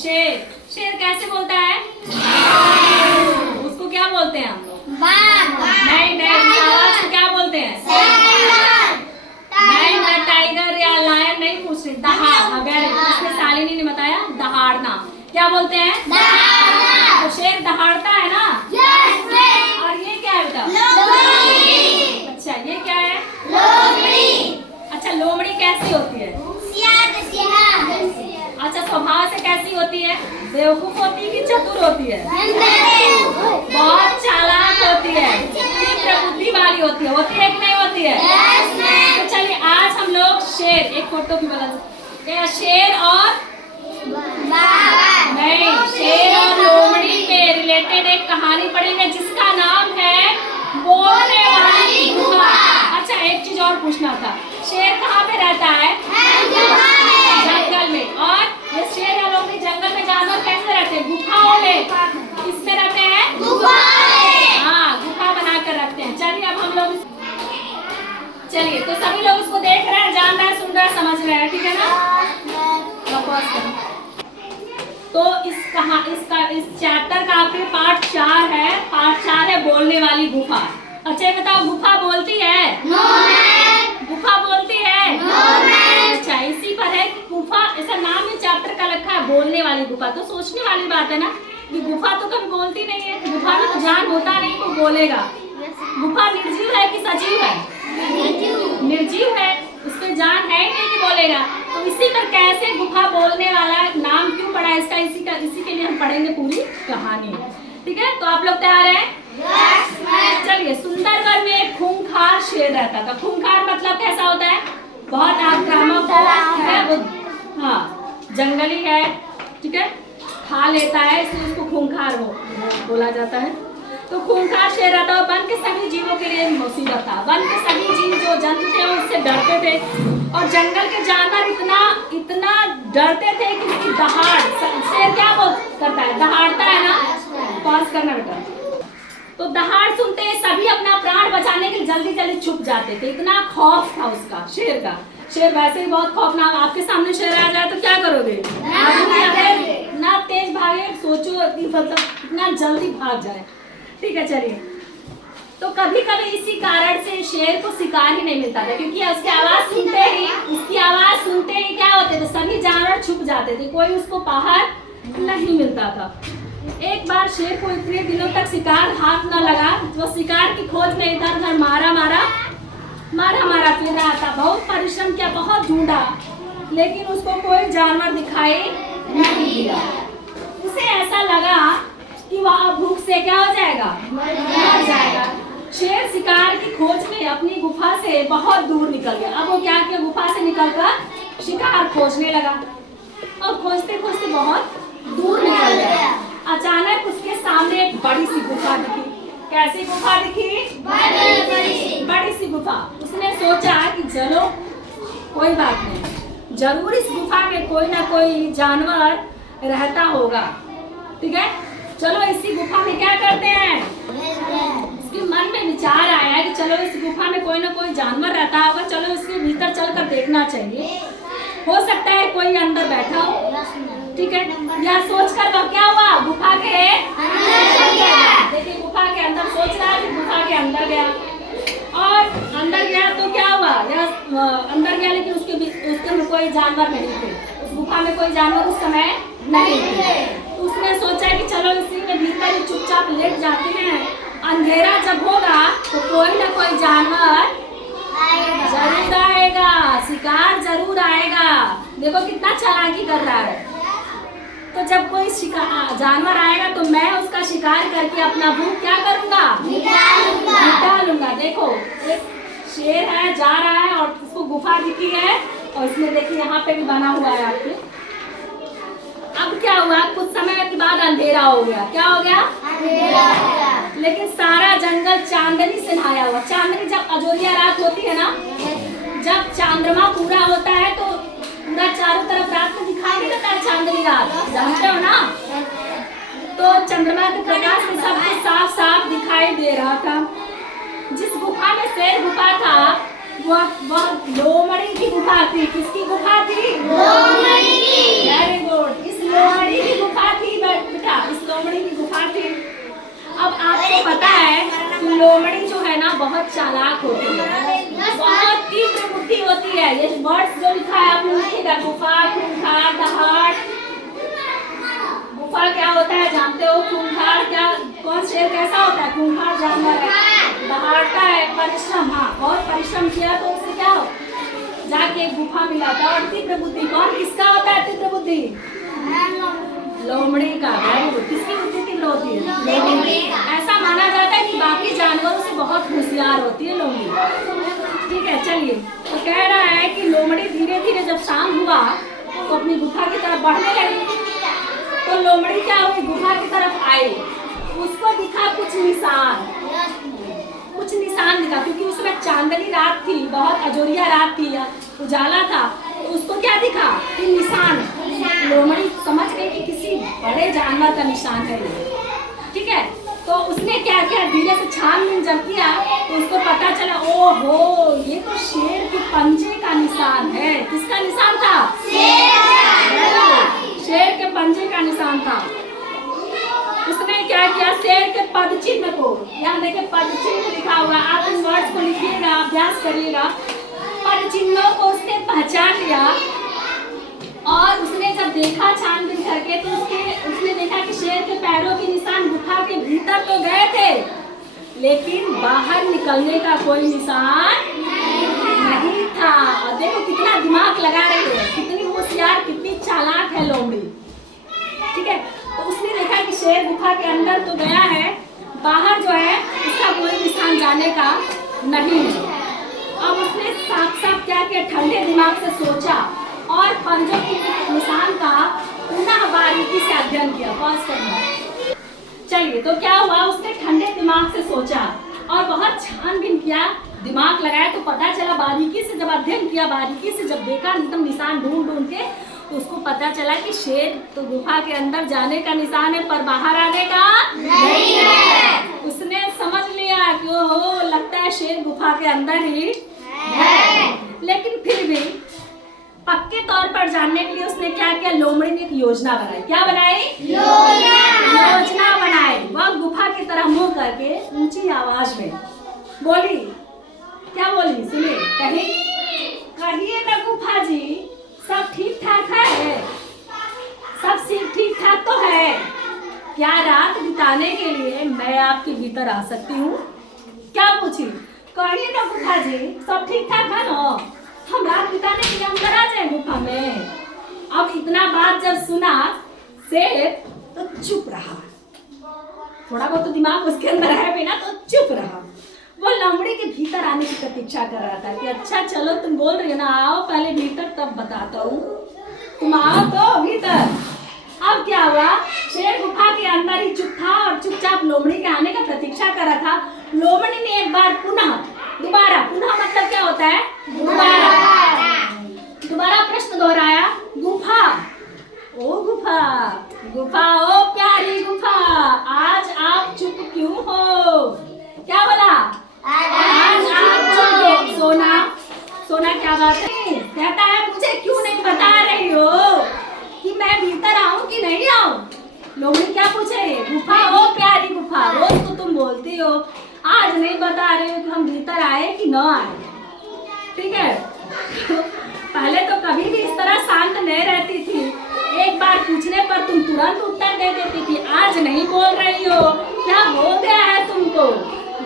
शेर। शेर कैसे बोलता है? उसको क्या बोलते हैं हम लोग? नहीं नहीं, आवाज को क्या बोलते हैं? नहीं, मैं टाइगर या लायन नहीं पूछ रही। दहाड़, अगर इसमें शालिनी ने बताया दहाड़ना। क्या बोलते हैं? तो शेर दहाड़ता है ना। और ये क्या है बेटा? अच्छा, ये क्या है? अच्छा, लोमड़ी कैसी होती है? अच्छा, स्वभाव से कैसी होती है? बेवकूफ होती है कि चतुर होती है? बहुत चालाक होती है, तीव्र बुद्धि वाली होती है कि नहीं होती है? तो चलिए आज हम लोग शेर, एक फोटो भी बना सकते हैं। शेर और नहीं, शेर और लोमड़ी पे रिलेटेड एक कहानी पढ़ेंगे जिसका नाम है बोलने वाली गुफा। अच्छा, एक चीज और पूछना था, शेर कहाँ पे रहता है? जंगल में। और ये शेर या लोमड़ी जंगल में जानवर कैसे रहते हैं? गुफाओं में। किसमें रहते हैं? हाँ, गुफा बना कर रखते हैं। चलिए अब हम लोग चलिए, तो सभी लोग इसको देख रहे हैं, जान रहे हैं, सुन रहे हैं, समझ रहे हैं, ठीक है ना? तो इस चैप्टर का आपके पार्ट 4 है। पार्ट 4 है बोलने वाली गुफा। अच्छा, ये बताओ, गुफा बोलती है? गुफा बोलती है? अच्छा, इसी पर है कि गुफा, ऐसा नाम ही चैप्टर का रखा है बोलने वाली गुफा। तो सोचने वाली बात है ना कि गुफा तो कभी बोलती नहीं है, गुफा में तो जान होता नहीं, वो बोलेगा। गुफा निर्जीव है कि सजीव है? निर्जीव है, उसमें जान है ही नहीं कि बोलेगा। तो इसी पर कैसे गुफा बोलने वाला नाम क्यों पड़ा इसका, इसी के लिए हम पढ़ेंगे पूरी कहानी। ठीक है, तो आप लोग तैयार हैं? चलिए, सुंदरगढ़ में एक खूंखार शेर रहता था। खूंखार मतलब कैसा होता है? बहुत आक्रामक है वो। हाँ, जंगली है, ठीक है, खा लेता है, इसलिए उसको खूंखार बोला जाता है। तो खूंखार शेर रहता है। वन के सभी जीवों के लिए मुसीबत था। वन के सभी जीव जो जंतु थे वो उससे डरते थे और जंगल के जानवर इतना डरते थे कि उसकी दहाड़, शेर क्या करता है? दहाड़ता है ना। पॉज करना बेटा। तो दहाड़ सुनते ही सभी अपना प्राण बचाने के लिए जल्दी जल्दी छुप जाते थे। इतना खौफ था उसका, शेर का। शेर वैसे ही बहुत खौफनाक। आपके सामने शेर आ जाए तो क्या करोगे? ना तेज भागे, सोचो मतलब इतना जल्दी भाग जाए। ठीक है, चलिए। तो कभी कभी इसी कारण से शेर को शिकार ही नहीं मिलता था, क्योंकि उसकी आवाज सुनते ही क्या होते थे? सभी जानवर छुप जाते थे, कोई उसको बाहर नहीं मिलता था। एक बार शेर को इतने दिनों तक शिकार हाथ न लगा, वो शिकार की खोज में इधर उधर मारा फिर रहा था। बहुत परिश्रम किया, बहुत ढूंढा, लेकिन उसको कोई जानवर दिखाई नहीं दिया। उसे ऐसा लगा कि वह भूख से क्या हो जाएगा? मर जाएगा। शेर शिकार की खोज में अपनी गुफा से बहुत दूर निकल गया। अब वो क्या किया? गुफा से निकलकर शिकार खोजने लगा और खोजते खोजते बहुत दूर निकल गया। अचानक उसके सामने एक बड़ी सी गुफा दिखी। कैसी गुफा दिखी? बड़ी सी गुफा। उसने सोचा कि चलो कोई बात नहीं, जरूर इस गुफा में कोई ना कोई जानवर रहता होगा। ठीक है, चलो इसी गुफा में क्या करते हैं? इसके मन में विचार आया कि चलो इस गुफा में कोई ना कोई जानवर रहता होगा, चलो इसके भीतर चलकर देखना चाहिए, हो सकता है कोई अंदर बैठा हो। ठीक है, यह सोचकर वह क्या हुआ? गुफा के अंदर गया। देखिए, गुफा के अंदर सोच रहा है कि गुफा के अंदर गया और अंदर गया तो क्या हुआ? यह अंदर गया, लेकिन उसके में कोई जानवर नहीं थे। उस गुफा में कोई जानवर उस समय नहीं थे। तो उसने सोचा कि चलो इसी में भीतर ही चुपचाप लेट जाते हैं, अंधेरा जब होगा तो कोई ना कोई जानवर जरूर आएगा, शिकार जरूर आएगा। देखो कितना चालाकी कर रहा है। तो जब कोई जानवर आएगा तो मैं उसका शिकार करके अपना भूख क्या करूंगा? मिटा लूंगा। देखो, एक शेर है, जा रहा है और उसको गुफा दिखी है और इसमें देखिए यहाँ पे भी बना हुआ है आपके। अब क्या हुआ? कुछ समय के बाद अंधेरा हो गया। क्या हो गया? अंधेरा हो गया। लेकिन सारा जंगल चांदनी से नहाया हुआ। चांदनी जब अजोरिया रात होती है ना, जब चांद्रमा पूरा होता है तो पूरा चारों तरफ रात में दिखाई नहीं देता है चांदनी रात, जानते हो ना? तो चंद्रमा के प्रकाश में सब कुछ साफ साफ दिखाई दे रहा था। जिस गुफा में शेर गुफा था वह लोमड़ी की गुफा थी। किसकी गुफा थी? लोमड़ी की। Very good. इस लोमड़ी की आपको पता है कि लोमड़ी जो है ना बहुत चालाक होती है, बहुत तीव्र बुद्धि होती है। ये वर्ड्स जो लिखा है आप लोग लिखिएगा, गुफा, खूंखार, दहाड़। गुफा क्या होता है जानते हो? खूंखार क्या, कौन शेर कैसा होता है? खूंखार जानवर है, दहाड़ता है, परिश्रम, हाँ बहुत परिश्रम किया तो उससे क्या हो, जाके गुफा मिला था। और तीव्र बुद्धि कौन, किसका होता है तीव्र बुद्धि? लोमड़ी का। Very good. किसकी बुद्धि तीव्र होती है? लोमड़ी। ऐसा माना जाता है कि बाकी जानवरों से बहुत होशियार होती है लोमड़ी। ठीक है, चलिए। तो कह रहा है कि लोमड़ी धीरे धीरे जब शाम हुआ तो अपनी गुफा की तरफ बढ़ने लगी। तो लोमड़ी क्या हुई, गुफा की तरफ आई, उसको दिखा कुछ निशान, कुछ निशान दिखा, क्योंकि उसमें चांदनी रात थी, बहुत अजोरिया रात थी, उजाला था। तो उसको क्या दिखा कि निशान। लोमड़ी समझ गई कि किसी बड़े जानवर का निशान है ये। ठीक है, तो उसने क्या किया, धीरे से छानबीन जब किया तो उसको पता चला, ओहो ये तो शेर के पंजे का निशान है। किसका निशान था? शेर के पंजे का निशान था। उसने क्या किया, शेर के पद चिन्ह को, यहाँ देखिए पद चिन्ह लिखा हुआ, आप इन वर्ड्स को लिखिएगा, अभ्यास करिएगा। पद चिन्हों को उसने पहचान लिया और उसने जब देखा छानबीन करके तो उसने देखा कि शेर के पैरों के निशान गुफा के भीतर तो गए थे, लेकिन बाहर निकलने का कोई निशान नहीं था। और देखो कितना दिमाग लगा रही है, कितनी होशियार, कितनी चालाक है लोमड़ी। ठीक है, तो उसने देखा कि शेर गुफा के अंदर तो गया है, बाहर जो है उसका कोई निशान जाने का नहीं है। अब उसने साफ साफ क्या किया, ठंडे दिमाग से सोचा और पंजों के निशान का पुनः बारीकी से अध्ययन किया। पॉज करना। चलिए, तो क्या हुआ, उसने ठंडे दिमाग से सोचा और बहुत छानबीन किया, दिमाग लगाया, तो पता चला, बारीकी से जब अध्ययन किया, बारीकी से जब देखा एकदम निशान ढूंढ ढूंढ के, तो उसको पता चला कि शेर तो गुफा के अंदर जाने का निशान है पर बाहर आने का नहीं है। उसने समझ लिया कि ओहो लगता है शेर गुफा के अंदर ही है। लेकिन फिर भी पक्के तौर पर जानने के लिए उसने क्या किया, लोमड़ी ने एक योजना बनाई। क्या बनाई? योजना बनाई। वह गुफा की तरह मुंह करके ऊंची आवाज में बोली। क्या बोली सुनिए, कहिए ना गुफा जी, सब ठीक ठाक है? सब ठीक ठाक तो है? क्या रात बिताने के लिए मैं आपके भीतर आ सकती हूँ? क्या पूछी? कहिए ना गुफा जी, सब ठीक ठाक है ना? हम रात बिताने के लिए अंदर आ जाए गुफा में। अब इतना बात जब सुना शेर तो चुप रहा। थोड़ा बहुत तो दिमाग उसके अंदर है भी ना, तो चुप रहा। वो लोमड़ी के भीतर आने की प्रतीक्षा कर रहा था कि अच्छा चलो तुम बोल रही हो ना, आओ पहले भीतर तब बताता हूँ, तुम आओ तो भीतर। अब क्या हुआ, शेर गुफा के अंदर ही चुप था और चुपचाप लोमड़ी के आने का प्रतीक्षा कर रहा था। लोमड़ी ने एक बार दोबारा मतलब क्या होता है? दोबारा प्रश्न दोहराया, गुफा, ओ गुफा, गुफा, ओ प्यारी गुफा, आज आप चुप क्यों हो? क्या बोला? आज आप चुप हो। सोना क्या बात है? कहता है मुझे क्यों नहीं बता रही हो कि मैं भीतर आऊं कि नहीं आऊं? लोमड़ी क्या पूछे, गुफा, ओ प्यारी गुफा, रोज तो तुम बोलती हो, आज नहीं बता रहे हो कि हम भीतर आए कि न आए। ठीक है, पहले तो कभी भी इस तरह शांत नहीं रहती थी, एक बार पूछने पर तुम तुरंत उत्तर दे देती थी, आज नहीं बोल रही हो, क्या हो गया है तुमको?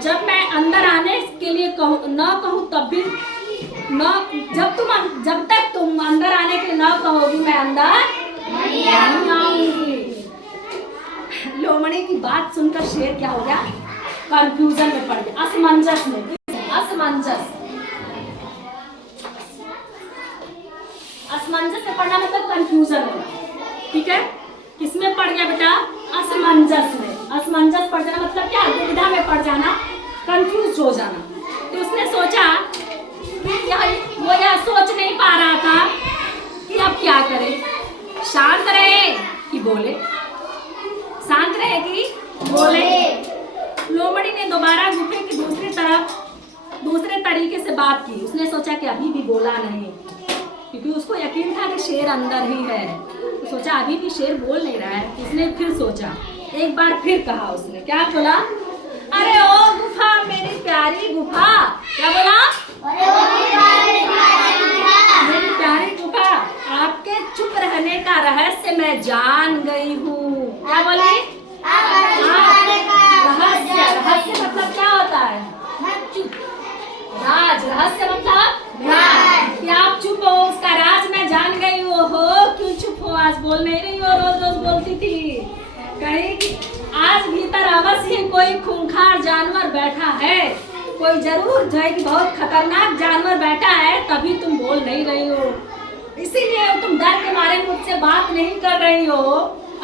जब मैं अंदर आने के लिए कहूँ तब भी न, जब तक तुम अंदर आने के लिए न कहोगी मैं अंदर नहीं आऊंगी। लोमड़ी की बात सुनकर शेर क्या हो गया, कंफ्यूजन में पड़ गया, असमंजस में। असमंजस में पड़ना मतलब कंफ्यूजन में। ठीक है, किसमें पड़ गया बेटा? असमंजस में। असमंजस पड़ जाना मतलब क्या? दुविधा में पड़ जाना, कंफ्यूज हो जाना। तो उसने सोचा कि वो यह सोच नहीं पा रहा था कि अब क्या करे, शांत रहे कि बोले, शांत रहे कि बोले। लोमड़ी ने दोबारा गुफे की दूसरे तरीके से बात की। उसने सोचा कि अभी भी बोला नहीं, क्योंकि उसको यकीन था कि शेर अंदर ही है। तो सोचा अभी भी शेर बोल नहीं रहा है। उसने फिर सोचा, एक बार फिर कहा उसने, क्या बोला? अरे ओ गुफा मेरी प्यारी गुफा, क्या बोला? मेरी प्यारी गुफा, आपके चुप रहने का रहस्य मैं जान गई हूँ। क्या बोली? रहस्य, रहस्य मतलब क्या होता है? राज, रहस्य मतलब राज। कि आप चुप हो, उसका राज मैं जान गई हूँ। हो क्यों चुप हो? आज बोल नहीं रही हो, रोज रोज बोलती थी। कहीं आज भीतर अवश्य कोई खूंखार जानवर बैठा है, कोई जरूर जो है कि बहुत खतरनाक जानवर बैठा है, तभी तुम बोल नहीं रही हो। इसीलिए तुम डर के मारे मुझसे बात नहीं कर रही हो।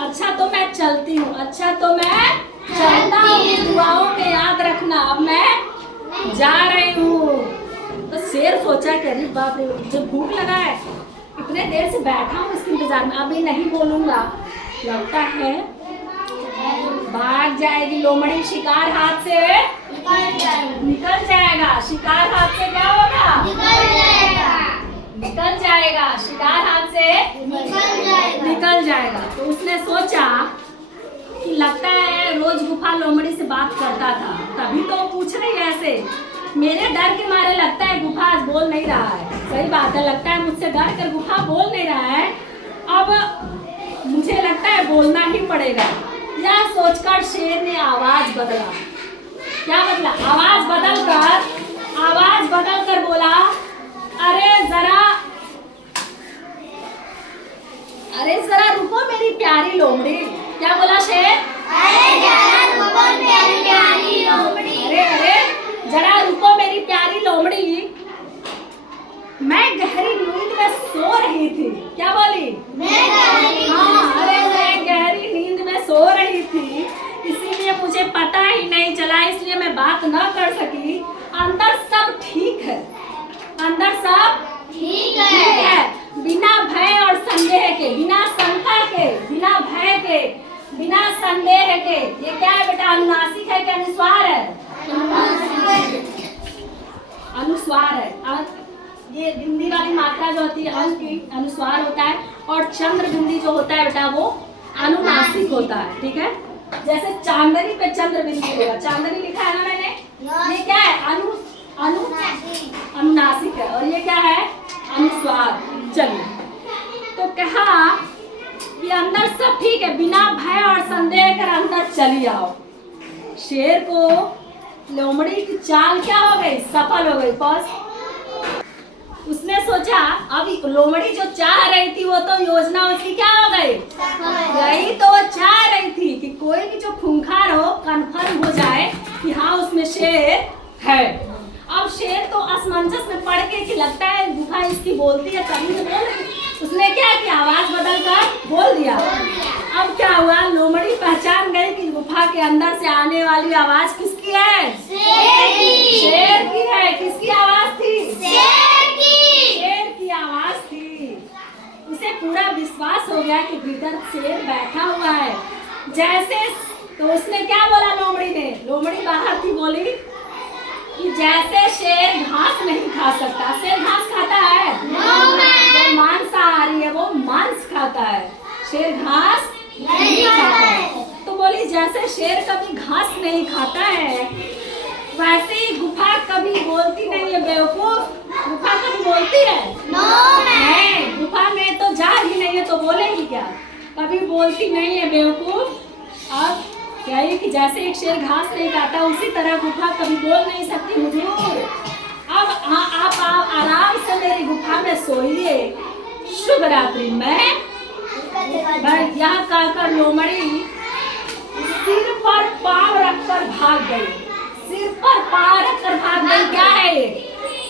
अच्छा तो मैं चलती हूँ, अच्छा तो मैं चलता हूँ, दुआओं में याद रखना। अब मैं जा रही हूँ। तो शेर सोचा कि अरे बाप रे, जब भूख लगा है, इतने देर से बैठा हूँ इसके इंतजार में, अभी नहीं बोलूंगा, लगता है भाग जाएगी लोमड़ी। शिकार हाथ से निकल जाएगा। शिकार हाथ से क्या होगा? निकल जाएगा। शिकार हाथ से निकल जाएगा। तो उसने सोचा कि लगता है रोज गुफा लोमड़ी से बात करता था, तभी तो पूछ रही है ऐसे। मेरे डर के मारे लगता है गुफा आज बोल नहीं रहा है। सही बात है, लगता है मुझसे डर कर गुफा बोल नहीं रहा है। अब मुझे लगता है बोलना ही पड़ेगा। यह सोचकर शेर ने आवाज बदला। क्या बदला? आवाज बदल कर बोला, अरे जरा रुको मेरी प्यारी लोमड़ी। क्या बोला शेर? अरे जरा रुको मेरी प्यारी लोमड़ी। अरे जरा रुको मेरी प्यारी लोमड़ी, मैं गहरी नींद में सो रही थी। क्या बोली? मैं गहरी नींद में सो रही थी, इसीलिए मुझे पता ही नहीं चला, इसलिए मैं बात न कर सकी। अंदर सब ठीक है, अंदर सब ठीक है। बिना भय और संदेह के, बिना शंका के, बिना भय के, बिना संदेह के। ये क्या है बेटा? अनुनासिक है कि अनुस्वार है? अनुस्वार है। ये बिंदी वाली मात्रा जो होती है अनु की अनुस्वार होता है, और चंद्र बिंदी जो होता है बेटा वो अनुनासिक होता है। ठीक है, जैसे चांदनी पे चंद्र बिंदी होगा, चांदनी लिखा है ना मैंने, ये क्या है? अनुनासिक है, और ये क्या है? अनुस्वार। चलिए, तो कहा कि अंदर सब ठीक है, बिना भय और संदेह कर अंदर चली आओ। शेर को लोमड़ी की चाल क्या हो गई? सफल हो गई। बस उसने सोचा अब लोमड़ी जो चाह रही थी वो तो योजना उसकी क्या हो गई? यही तो वो चाह रही थी कि कोई भी जो खूंखार हो कंफर्म हो जाए कि हाँ उसमें शेर है। अब शेर तो असमंजस में पड़ के कि लगता है गुफा इसकी बोलती है तभी तो बोल रही। उसने क्या किया? आवाज बदल कर बोल दिया। अब क्या हुआ? लोमड़ी पहचान गई कि गुफा के अंदर से आने वाली आवाज किसकी है? शेर की है। किसकी आवाज थी? शेर की आवाज थी। उसे पूरा विश्वास हो गया कि भीतर शेर बैठा हुआ है। जैसे तो उसने क्या बोला लोमड़ी ने? लोमड़ी बाहर थी, बोली कि जैसे शेर घास नहीं खा सकता। शेर घास खाता है? वो मांसाहारी है, वो मांस खाता है, शेर घास नहीं खाता है। तो बोली जैसे शेर कभी घास नहीं खाता है, वैसे ही गुफा कभी बोलती नहीं है बेवकूफ। गुफा कभी बोलती है? नहीं, गुफा में तो जा ही नहीं है तो बोलेगी क्या? कभी बोलती नहीं है बेवकूफ। अब क्या है कि जैसे एक शेर घास नहीं खाता, उसी तरह गुफा कभी बोल नहीं सकती हुजूर। अब आप आराम से मेरी गुफा में सोइए। शुभ रात्रि। मैं यह कहकर लोमड़ी सिर पर पांव रखकर भाग गई। सिर पर पांव रखकर भाग गई। क्या है ये?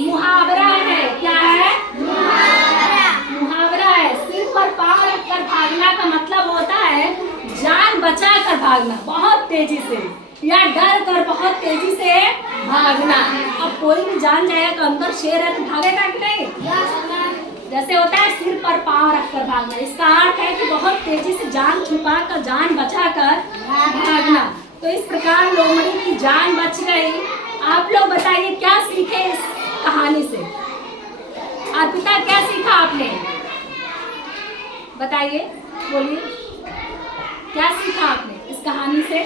मुहावरा है। क्या है? मुहावरा है। सिर पर पांव रखकर भागना का मतलब होता है जान बचा कर भागना बहुत तेजी से, या डर कर बहुत तेजी से भागना। अब कोई भी जान जाएगा तो अंदर शेर है तो भागेगा कि नहीं? जैसे होता है सिर पर पांव रखकर भागना, इसका अर्थ है कि बहुत तेजी से जान छुपा कर, जान बचा कर भागना। तो इस प्रकार लोमड़ी की जान बच गई। आप लोग बताइए क्या सीखे इस कहानी से? अर्पिता क्या सीखा आपने? बताइए, बोलिए, क्या सीखा आपने इस कहानी से?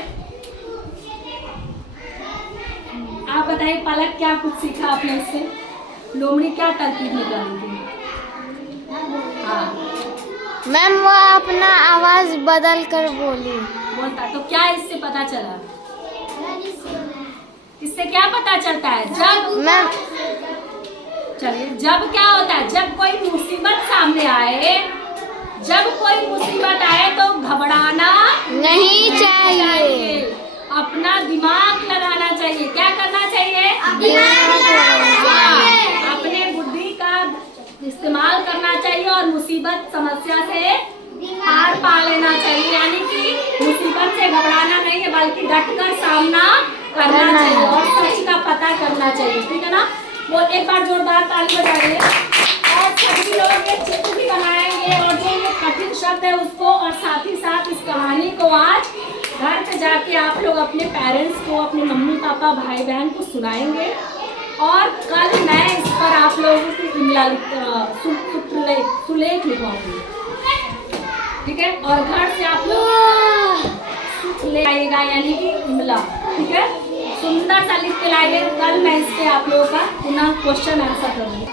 आप बताइए पलक, क्या कुछ सीखा आपने इससे? लोमड़ी क्या तरकीब निकाली थी? हाँ मैम वो अपना आवाज बदल कर बोली। बोलता, तो क्या इससे पता चला? इससे क्या पता चलता है? जब मैम चलिए, जब क्या होता है, जब कोई मुसीबत सामने आए, जब कोई मुसीबत आए तो घबराना नहीं चाहिए, अपना दिमाग लगाना चाहिए। क्या करना चाहिए? अपने बुद्धि का इस्तेमाल करना चाहिए और मुसीबत समस्या से पार पा लेना चाहिए। यानी कि मुसीबत से घबराना नहीं है, बल्कि डटकर सामना करना चाहिए और सच का पता करना चाहिए। ठीक है ना? वो एक बार जोरदार ताली बजाइए। और सभी लोग ये चित्र भी बनाएंगे और जो ये कठिन शब्द है उसको, और साथ ही साथ इस कहानी को आज घर पे जाके आप लोग अपने पेरेंट्स को, अपने मम्मी पापा भाई बहन को सुनाएंगे। और कल मैं इस पर आप लोगों की इमला सुलेख लिखवाऊंगी। ठीक है? और घर से आप लोग ले आइएगा, यानी कि इमला। ठीक है? सुंदर सा लिख के लाइए। कल मैं इस पे आप लोगों का पुनः क्वेश्चन आंसर करूँगी।